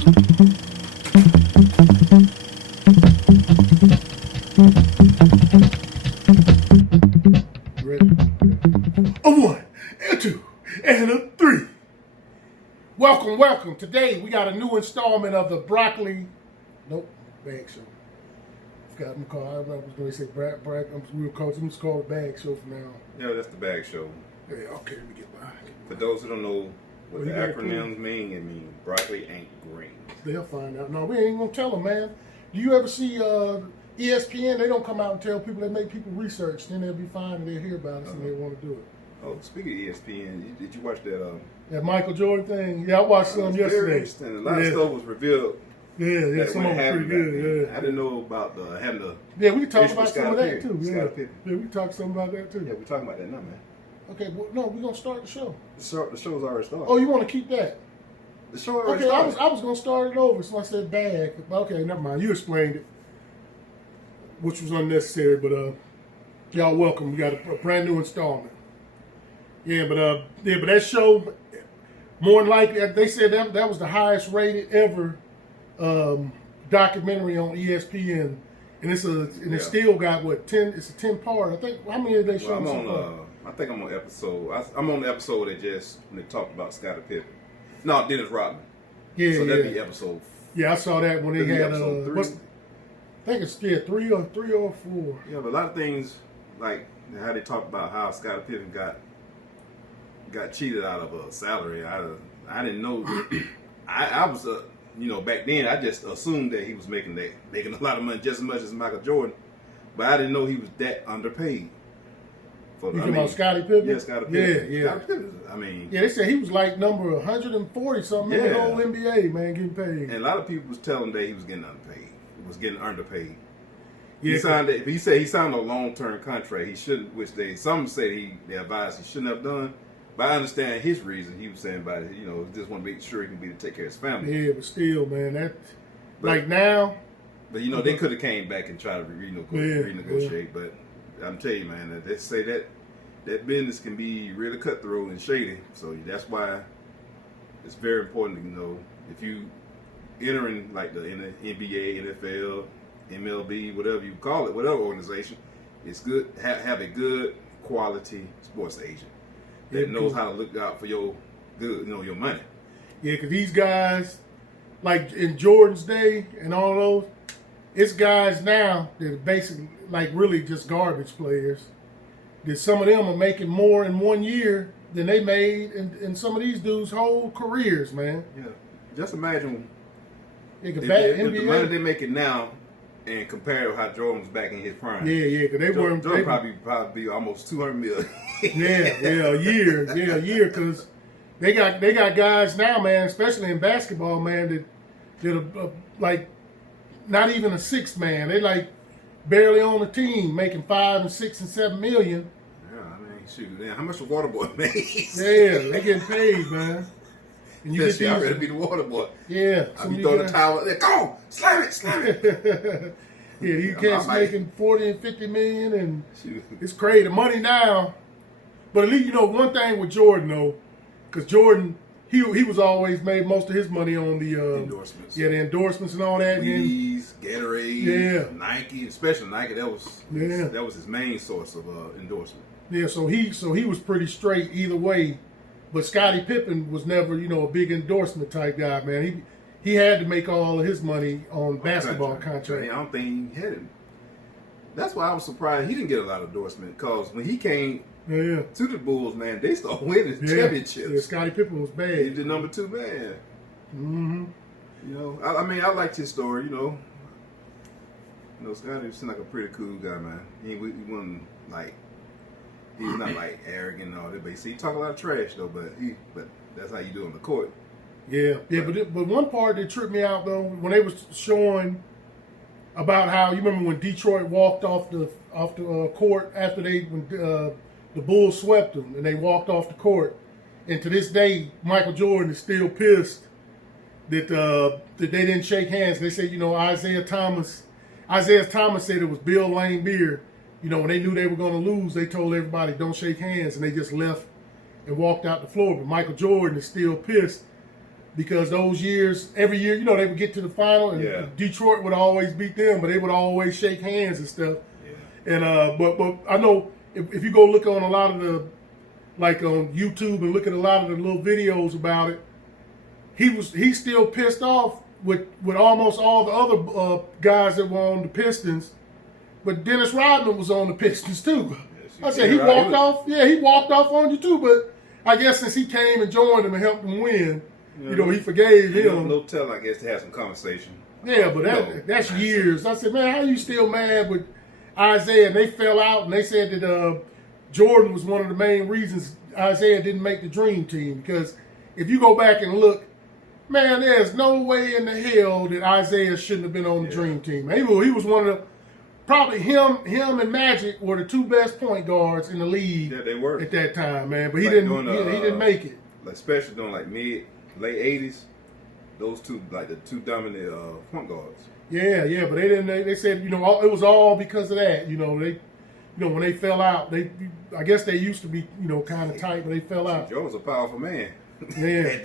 Ready? A one, and a two, and a three. Welcome, welcome. Today we got a new installment of the Broccoli. Nope, Bag Show. Forgot me call. I was going to say we were called. It's called the Bag Show from now on. Yeah, that's the Bag Show. Yeah, okay, let me get by. For those who don't know what the you got acronyms mean, it means broccoli ain't green. They'll find out. No, we ain't gonna tell them, man. Do you ever see ESPN? They don't come out and tell people. They make people research. Then they'll be fine and they'll hear about it and they want to do it. Oh, speaking of ESPN, did you watch that? That Michael Jordan thing. Yeah, I watched some Very yesterday. interesting. A lot of stuff was revealed. Yeah, some of them pretty good. Yeah, I didn't know about having the. Yeah, we can talk issue about with some of Scottie that Pippen. too. Yeah, Scottie Pippen. yeah, we can talk some about that too. Yeah, we're talking about that now, man. Okay, well, no, we're gonna start the show. The show's already started. Oh, you want to keep that? The show already Okay, started. I was gonna start it over, so I said bag. Okay, never mind. You explained it, which was unnecessary. But y'all welcome. We got a brand new installment. Yeah, but that show, more than likely, they said that was the highest rated ever documentary on ESPN, and it still got what 10? It's a 10-part. I think. How many did they show? I think I'm on episode. I'm on the episode that just when they talked about Scottie Pippen. No, Dennis Rodman. Yeah, so that'd be episode. Yeah, I saw that when they had. Three. I think it's three or four. Yeah, but a lot of things like how they talk about how Scottie Pippen got cheated out of a salary. I didn't know. I was back then I just assumed that he was making a lot of money, just as much as Michael Jordan, but I didn't know he was that underpaid. You talking about Scottie Pippen? Yeah, Scottie Pippen. Yeah. Scottie Pippen, yeah, they said he was like number 140 something in the whole NBA, man, getting paid. And a lot of people was telling that he was getting underpaid. He was getting underpaid. Yeah, he said he signed a long-term contract. He shouldn't, some say they advised he shouldn't have done. But I understand his reason. He was saying about it, just want to make sure he can be to take care of his family. Yeah, but still, man, now. But they could have came back and tried to renegotiate. Yeah. But I'm telling you, man, they say that business can be really cutthroat and shady. So that's why it's very important to if you entering like the NBA, NFL, MLB, whatever you call it, whatever organization, it's good have a good quality sports agent that knows how to look out for your good, your money. Yeah, because these guys, like in Jordan's day and all those, it's guys now that are basically like really just garbage players. That some of them are making more in 1 year than they made in some of these dudes' whole careers, man. Yeah, just imagine if the money they're making now and compare to how Jordan was back in his prime. Yeah, because they weren't. Jordan probably be almost 200 million. a year, because they got guys now, man, especially in basketball, man, that are like not even a sixth man. They like barely on the team, making 5 and 6 and 7 million. Yeah, I mean, shoot, man, how much the water boy make? Yeah, they getting paid, man. And you get I'd rather be the water boy. Yeah, I be throwing the towel there. Come on, slam it. Yeah, these cats making 40 and 50 million, and it's crazy. The money now. But at least, one thing with Jordan, though, because Jordan, he was always made most of his money on the endorsements. Yeah, the endorsements and all that. Wheaties, Gatorade, Nike, especially Nike. That was his main source of endorsement. Yeah, so he was pretty straight either way. But Scottie Pippen was never, a big endorsement type guy, man. He had to make all of his money on basketball contract. I don't think he had it. That's why I was surprised he didn't get a lot of endorsement, because when he came to the Bulls, man, they started winning championships. Yeah, Scottie Pippen was bad. He's the number 2 man. Mm-hmm. I liked his story. Scottie seemed like a pretty cool guy, man. He wasn't like. He's not like arrogant and all that, but he talk a lot of trash though. But that's how you do on the court. Yeah. But one part that tripped me out though, when they was showing about how, you remember when Detroit walked off the court after when the Bulls swept them and they walked off the court, and to this day Michael Jordan is still pissed that they didn't shake hands. They say Isaiah Thomas said it was Bill Laimbeer. When they knew they were going to lose, they told everybody, don't shake hands, and they just left and walked out the floor. But Michael Jordan is still pissed because those years, every year, you know, they would get to the final, and Detroit would always beat them, but they would always shake hands and stuff. Yeah. And but I know if you go look on a lot of the, like on YouTube and look at a lot of the little videos about it, he's still pissed off with almost all the other guys that were on the Pistons, but Dennis Rodman was on the Pistons too. I said he walked off. Yeah, he walked off on you too, but I guess since he came and joined him and helped him win, you know, he forgave him. No tell, I guess, to have some conversation. Yeah, but that's years. I said, man, how you still mad with Isaiah? And they fell out, and they said that Jordan was one of the main reasons Isaiah didn't make the Dream Team. Because if you go back and look, man, there's no way in the hell that Isaiah shouldn't have been on the Dream Team. He was one of the, probably him and Magic were the two best point guards in the league. Yeah, they were at that time, man. But he didn't make it. Especially during like late '80s, those two, like the two dominant point guards. Yeah, but they didn't. They said, you know, it was all because of that. You know, when they fell out, I guess they used to be, you know, kind of tight, but they fell out. Jordan's a powerful man. Yeah.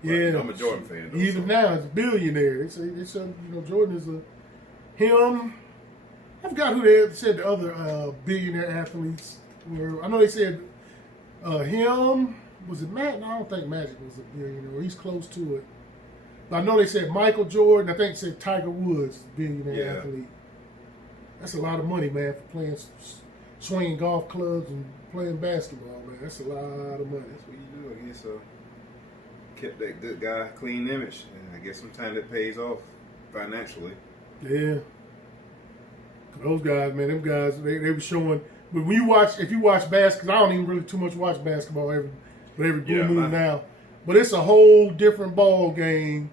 Yeah. I'm a Jordan fan. Though, even now, he's a billionaire. They say, you know, Jordan is him. I forgot who they said the other billionaire athletes were. I know they said him. Was it Matt? No, I don't think Magic was a billionaire. He's close to it. But I know they said Michael Jordan. I think they said Tiger Woods, billionaire athlete. That's a lot of money, man, for playing, swinging golf clubs and playing basketball, man. That's a lot of money. That's what you do, I guess. Kept that good guy, clean image, and I guess sometimes that pays off financially. Yeah. Those guys, man, them guys, they were showing. But when you watch, if you watch basketball, I don't even really too much watch basketball every blue moon now. But it's a whole different ball game,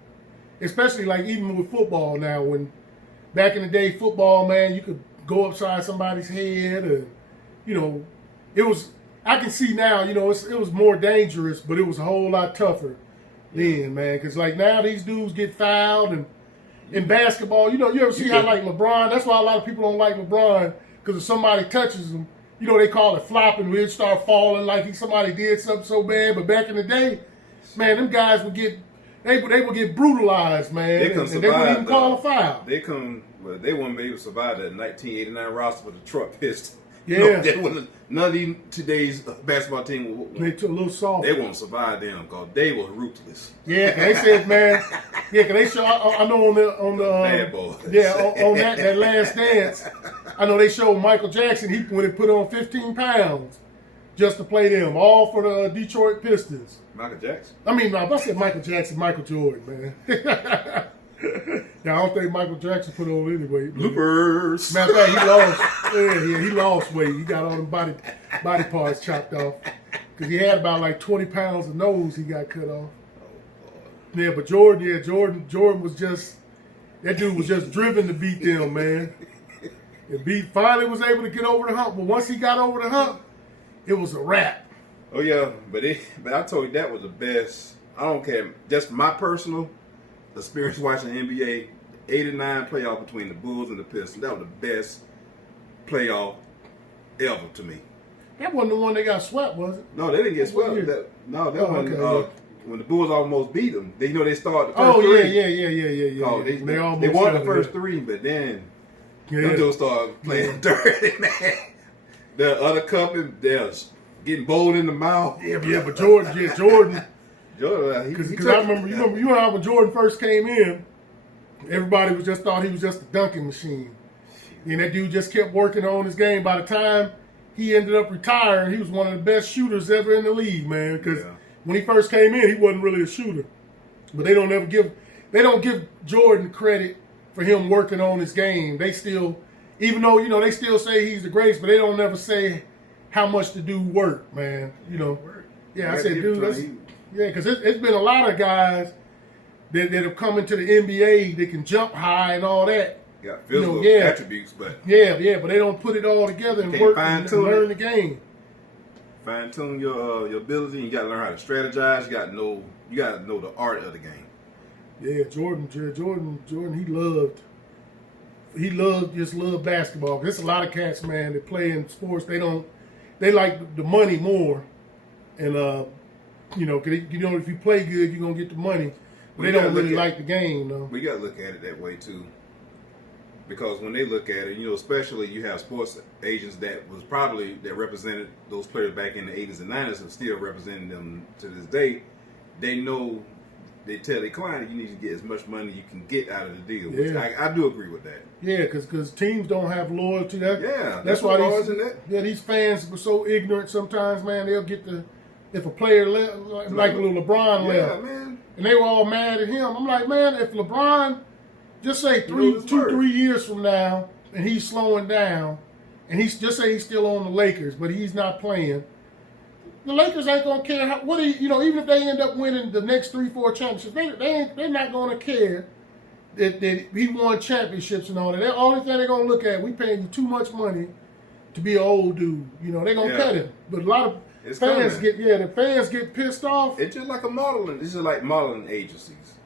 especially like even with football now. When back in the day, football, man, you could go upside somebody's head, and you know, it was. I can see now, you know, it was more dangerous, but it was a whole lot tougher then, man. Because like now, these dudes get fouled, and in basketball, you know, you ever see how like LeBron? That's why a lot of people don't like LeBron, because if somebody touches him, you know, they call it flopping. We'd start falling like somebody did something so bad. But back in the day, man, them guys would get brutalized, man, and they wouldn't even call a foul. They wouldn't be able to survive that 1989 roster with the Detroit Pistons. Yeah, none of these today's basketball team. They took a little soft. They won't survive them because they were ruthless. Yeah, they said, man. Yeah, cause they show. I know on the bad boys. Yeah, on that Last Dance. I know they showed Michael Jackson. When he put on 15 pounds just to play them, all for the Detroit Pistons. Michael Jackson. I mean, if I said Michael Jackson, Michael Jordan, man. Yeah, I don't think Michael Jackson put on any weight. Bloopers. Matter of fact, he lost. Yeah, he lost weight. He got all them body parts chopped off because he had about like 20 pounds of nose he got cut off. Yeah, but Jordan was just, that dude was just driven to beat them, man. And finally was able to get over the hump. But once he got over the hump, it was a wrap. Oh yeah, but I told you that was the best. I don't care. Just my personal experience watching the NBA, 89 playoff between the Bulls and the Pistons. That was the best playoff ever to me. That wasn't the one they got swept, was it? No, they didn't get swept. That one when the Bulls almost beat them. They started the first three. Oh, yeah. They won the first three, but then them dudes started playing dirty, man. The other couple, they're getting bowled in the mouth. Yeah, but Jordan. Because I remember, you know how when Jordan first came in, everybody thought he was just a dunking machine. And that dude just kept working on his game. By the time he ended up retiring, he was one of the best shooters ever in the league, man. Because when he first came in, he wasn't really a shooter. But they don't give Jordan credit for him working on his game. They still, even though, you know, they still say he's the greatest, but they don't never say how much to do work, man. You know. Yeah, I said, dude, because it's been a lot of guys that have come into the NBA that can jump high and all that. Got physical attributes, but but they don't put it all together and work and learn the game. Fine tune your ability. You got to learn how to strategize. You got to know the art of the game. Yeah, Jordan, he loved basketball. There's a lot of cats, man, that play in sports. They like the money more, and You know, 'cause if you play good, you're gonna get the money. But they don't really like the game, though. We got to look at it that way too, because when they look at it, especially you have sports agents that represented those players back in the 80s and 90s and still representing them to this day. They know. They tell their client you need to get as much money you can get out of the deal. Which I do agree with that. Yeah, because teams don't have loyalty. That's why these fans were so ignorant sometimes, man. They'll get if a player left, like little LeBron left, man, and they were all mad at him. I'm like, man, if LeBron, just say 3 years from now, and he's slowing down, and he's just say he's still on the Lakers, but he's not playing. The Lakers ain't gonna care even if they end up winning the next 3-4 championships, they're not gonna care that he won championships and all that. The only thing they're gonna look at, we paying you too much money to be an old dude. They're gonna cut him. But a lot of the fans get pissed off. It's just like this is like modeling agencies.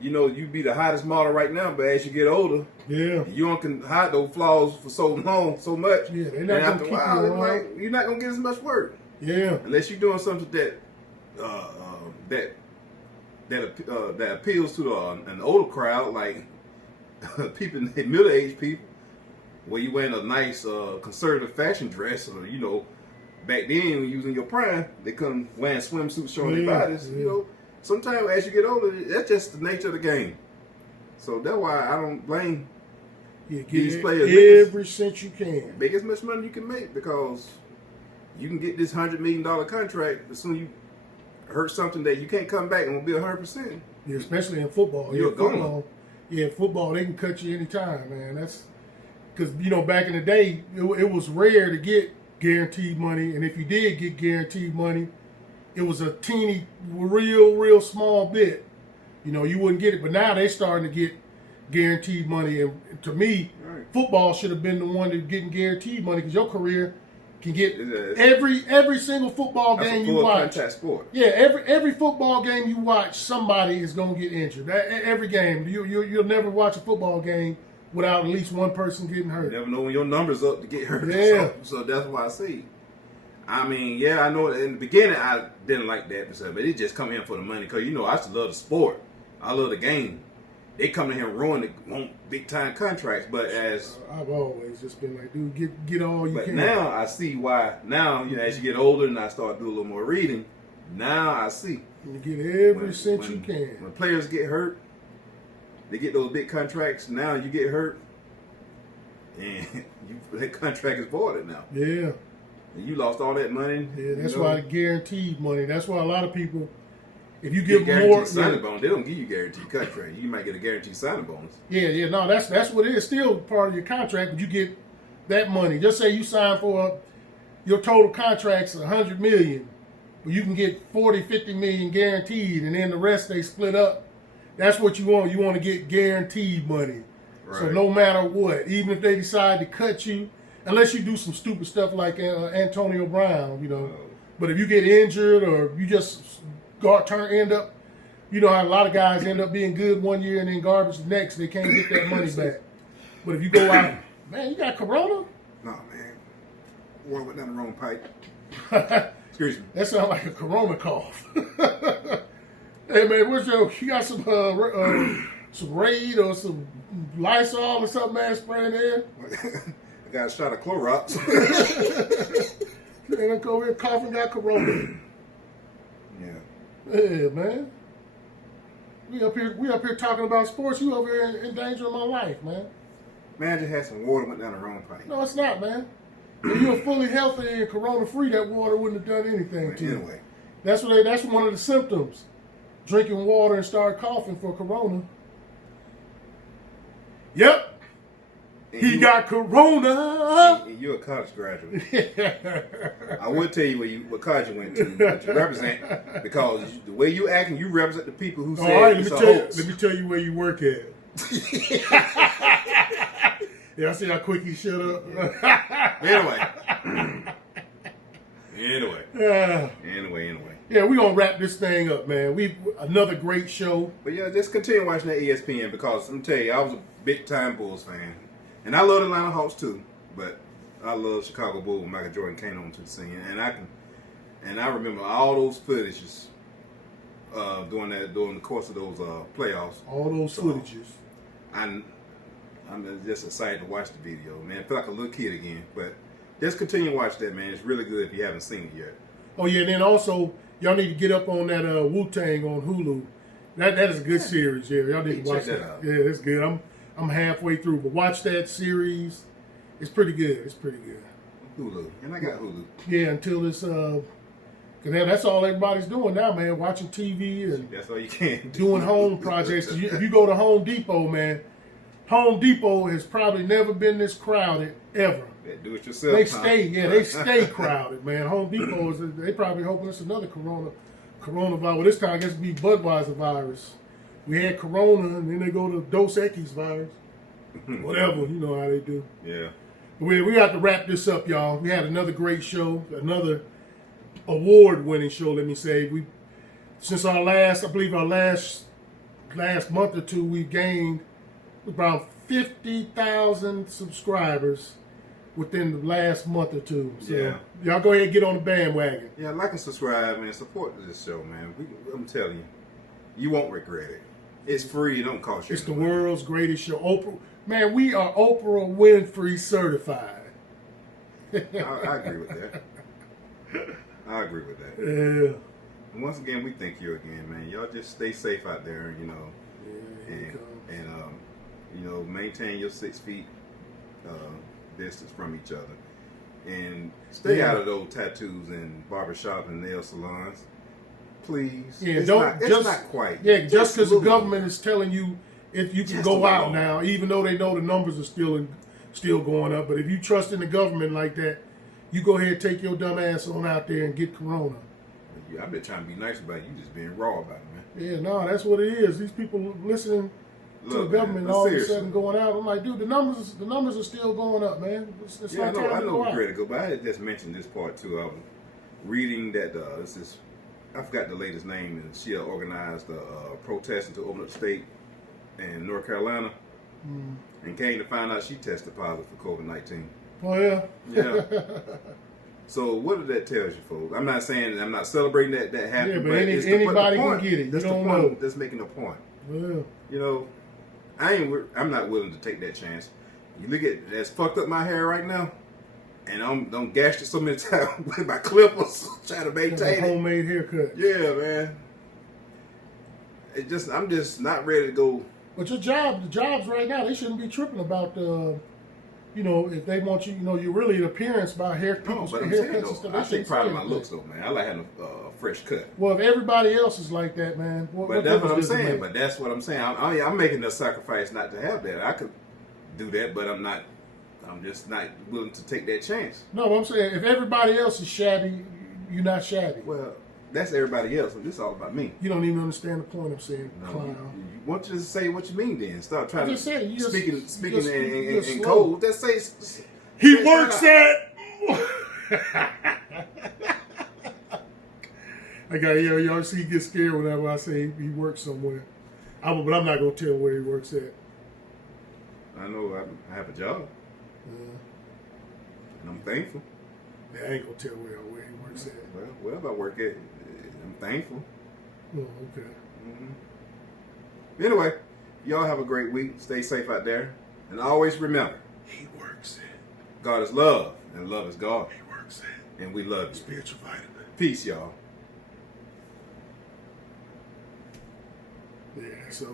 You be the hottest model right now, but as you get older, you can hide those flaws for so much. Yeah, they're not gonna keep you around. You're not gonna get as much work. Yeah, unless you're doing something that appeals to an older crowd, like people, middle-aged people, where you wearing a nice conservative fashion dress, or back then when you was in your prime, they come wearing swimsuits showing their bodies. Sometimes as you get older, that's just the nature of the game. So that's why I don't blame these players. Every cent you can, make as much money you can make, because you can get this $100 million contract as soon as you hurt something that you can't come back and won't be 100%. Yeah, especially in football. Football, they can cut you anytime, man. That's because back in the day, it was rare to get guaranteed money, and if you did get guaranteed money, it was a teeny, real small bit. You wouldn't get it, but now they're starting to get guaranteed money, and to me, football should have been the one that's getting guaranteed money, because your career can get every single football game you watch. Contact sport. Yeah, every football game you watch, somebody is gonna get injured. Every game, you'll never watch a football game without at least one person getting hurt. You never know when your number's up to get hurt. Yeah. So that's why I see. I mean, I know in the beginning I didn't like that, but it just come in for the money, because I just love the sport. I love the game. They come in here and ruin it, want big time contracts. But I've always just been like, dude, get all you can. But now I see why. Now as you get older and I start doing a little more reading, now I see. You get every cent you can. When players get hurt, they get those big contracts. Now you get hurt, and that contract is voided now. Yeah. And you lost all that money. Yeah, that's why the guaranteed money. That's why a lot of people. If you give give more signing bonus, they don't give you guaranteed contract. You might get a guaranteed signing bonus. No, that's what it is. Still part of your contract, but you get that money. Just say you sign for your total contract's $100 million, but you can get 40, 50 million guaranteed, and then the rest they split up. That's what you want. You want to get guaranteed money. Right. So no matter what, even if they decide to cut you, unless you do some stupid stuff like Antonio Brown, But if you get injured or you just end up, how a lot of guys end up being good one year and then garbage the next, they can't get that money back. But if you go out, man, you got corona? No, man. Water went down the wrong pipe. Excuse me. That sounds like a corona cough. Hey, man, you got some Raid or some Lysol or something, man, spraying there? I got a shot of Clorox. Man, I go over here coughing, got corona. Yeah, man. We up here talking about sports. You over here endangering my life, man. Man, I just had some water went down the wrong pipe. No, it's not, man. If you were fully healthy and corona free, that water wouldn't have done anything to you. Anyway, that's one of the symptoms. Drinking water and start coughing for corona. Yep. He got corona. And you're a college graduate. I would tell you what college you went to, what you represent, because the way you acting, you represent the people who said it's a hoax. Let me tell you where you work at. Yeah, I see how quick he shut up. Anyway. Yeah, we're going to wrap this thing up, man. Another great show. But yeah, just continue watching that ESPN, because let me tell you, I was a big-time Bulls fan. And I love the Atlanta Hawks too, but I love Chicago Bulls when Michael Jordan came onto the scene. And I remember all those footages during the course of those playoffs. All those So, footages. I'm just excited to watch the video, man. I feel like a little kid again, but just continue to watch that, man. It's really good if you haven't seen it yet. Oh yeah, and then also y'all need to get up on that Wu-Tang on Hulu. That is a good series. Yeah, y'all need to watch check that. that out. Yeah, it's good. I'm halfway through, but watch that series. It's pretty good. It's pretty good. Hulu, and I got Hulu. Yeah, until this cause that's all everybody's doing now, man. Watching TV and That's all you can do. doing home projects. If you go to Home Depot, man, Home Depot has probably never been this crowded ever. Do it yourself. They stay crowded, man. Home Depot they probably hoping it's another coronavirus. Well, this time I guess it'd be Budweiser virus. We had Corona, and then they go to Dos Equis virus. Whatever, you know how they do. Yeah. We got to wrap this up, y'all. We had another great show, another award-winning show. Let me say, since our last month or two, we've gained about 50,000 subscribers within the last month or two. So Yeah. y'all go ahead and get on the bandwagon. Yeah, like and subscribe, man. Support this show, man. I'm telling you, you won't regret it. It's free. It don't cost you. It's the anything. world's greatest show. Oprah, man, we are Oprah Winfrey certified. I agree with that. I agree with that. Yeah. And once again, we thank you again, man. Y'all just stay safe out there, you know, and maintain your 6 feet distance from each other, and stay out of those tattoos and barbershop and nail salons, please. Yeah, it's not quite. Yeah, just because the a little government bit. is telling you if you can Just go a out little. now, even though they know the numbers are still going up. But if you trust in the government like that, you go ahead and take your dumb ass on out there and get corona. Yeah, I've been trying to be nice about it. You just being raw about it, man. Yeah, no, that's what it is. These people listening to Look, the government man, all seriously. of a sudden going out. I'm like, dude, the numbers are still going up, man. It's Yeah, not time I to know go we're out. ready to go, but I had just mentioned this part too. I was reading that I forgot the lady's name, and she organized a protest to open up the state in North Carolina, and came to find out she tested positive for COVID-19. Oh yeah. Yeah. So what did that tell you, folks? I'm not saying I'm not celebrating that happened, Yeah, but it's anybody point, can get it. You That's don't the point. know. That's making a point. Yeah. You know, I'm not willing to take that chance. You look at that's fucked up my hair right now, and I'm gashed it so many times with my clippers trying to A maintain it. homemade haircut. Yeah, man. I'm just not ready to go. But the jobs right now, they shouldn't be tripping about if they want you, you're really an appearance by people's But I'm haircuts saying and though, stuff. I They take shouldn't pride say in my anything. looks though, man. I like having a fresh cut. Well, if everybody else is like that, man, But that's what I'm difference does it saying. make? But that's what I'm saying. I'm making a sacrifice not to have that. I could do that, but I'm not. I'm just not willing to take that chance. No, I'm saying if everybody else is shabby, you're not shabby. Well, that's everybody else. This is all about me. You don't even understand the point I'm saying, No, clown. you want you to say what you mean then. Stop trying I just said it. You speaking just in slow. code. Just say He say works straight at. I got y'all see he gets scared whenever I say he works somewhere. But I'm not gonna tell where he works at. I know I have a job, and I'm thankful. I ain't gonna tell where he works at. Well, if I work at, I'm thankful. Oh, okay. Anyway, y'all have a great week. Stay safe out there, and always remember, He works at. God is love, and love is God, He works at. and we love you. Spiritual vitamin. Peace, y'all. Yeah, it's over.